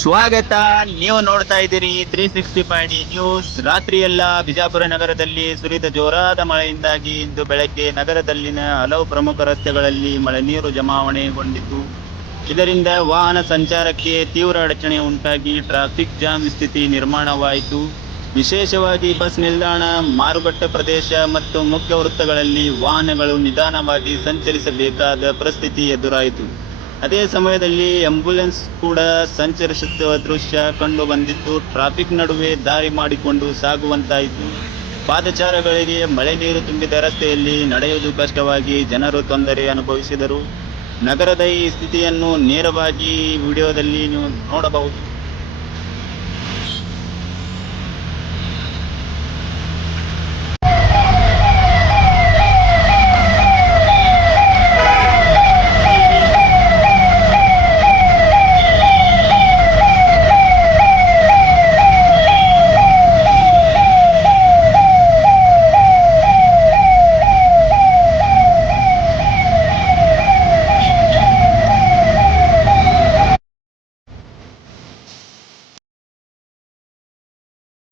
ಸ್ವಾಗತ. ನೀವು ನೋಡ್ತಾ ಇದ್ದೀರಿ three sixty five D news ರಾತ್ರಿಯೆಲ್ಲ ಬಿಜಾಪುರ ನಗರದಲ್ಲಿ ಸುರಿದ ಜೋರಾದ ಮಳೆಯಿಂದಾಗಿ ಇಂದು ಬೆಳಗ್ಗೆ ನಗರದಲ್ಲಿನ ಹಲವು ಪ್ರಮುಖ ರಸ್ತೆಗಳಲ್ಲಿ ಮಳೆ ನೀರು ಜಮಾವಣೆಗೊಂಡಿದ್ದು ಇದರಿಂದ ವಾಹನ ಸಂಚಾರಕ್ಕೆ ತೀವ್ರ ಅಡಚಣೆ ಉಂಟಾಗಿ ಟ್ರಾಫಿಕ್ ಜಾಮ್ ಸ್ಥಿತಿ ನಿರ್ಮಾಣವಾಯಿತು. ವಿಶೇಷವಾಗಿ ಬಸ್ ನಿಲ್ದಾಣ, ಮಾರುಕಟ್ಟೆ ಪ್ರದೇಶ ಮತ್ತು ಮುಖ್ಯ ವೃತ್ತಗಳಲ್ಲಿ ವಾಹನಗಳು ನಿಧಾನವಾಗಿ ಸಂಚರಿಸಬೇಕಾದ ಪರಿಸ್ಥಿತಿ ಎದುರಾಯಿತು. ಅದೇ ಸಮಯದಲ್ಲಿ ಆಂಬ್ಯುಲೆನ್ಸ್ ಕೂಡ ಸಂಚರಿಸುತ್ತಿರುವ ದೃಶ್ಯ ಕಂಡು ಬಂದಿತ್ತು. ಟ್ರಾಫಿಕ್ ನಡುವೆ ದಾರಿ ಮಾಡಿಕೊಂಡು ಸಾಗುವಂತಾಯಿತು. ಪಾದಚಾರಗಳಿಗೆ ಮಳೆ ನೀರು ತುಂಬಿದ ರಸ್ತೆಯಲ್ಲಿ ನಡೆಯುವುದು ಕಷ್ಟವಾಗಿ ಜನರು ತೊಂದರೆ ಅನುಭವಿಸಿದರು. ನಗರದ ಈ ಸ್ಥಿತಿಯನ್ನು ನೇರವಾಗಿ ವಿಡಿಯೋದಲ್ಲಿ ನೀವು ನೋಡಬಹುದು.